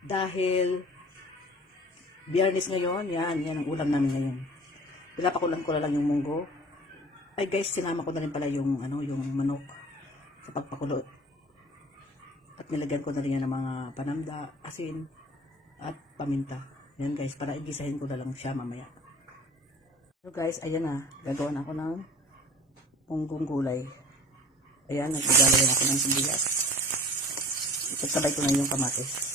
Dahil Biyernes ngayon, yan ang ulam namin ngayon. Pinapakulan ko na lang yung munggo. Ay guys, sinama ko na rin pala yung manok sa pagpakulo. At nilagyan ko na rin yan ng mga panamda, asin, at paminta. Yan guys, para igisahin ko na lang siya mamaya. So guys, ayan na. Gagawa na ako ng munggong gulay. Ayan, nagbigalay na ako ng sibuyas. Itasabay ko na yung kamatis.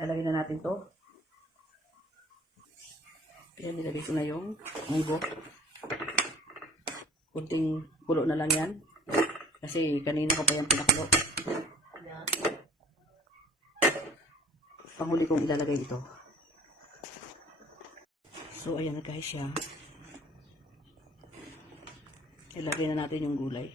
Lalagyan na natin to. Kaya nilagay ko na yung munggo. Kunting kulo na lang yan. Kasi kanina ko pa yan pinakulo. Panghuli kong ilalagay ito. So ayan na guys siya. Ilagay na natin yung gulay.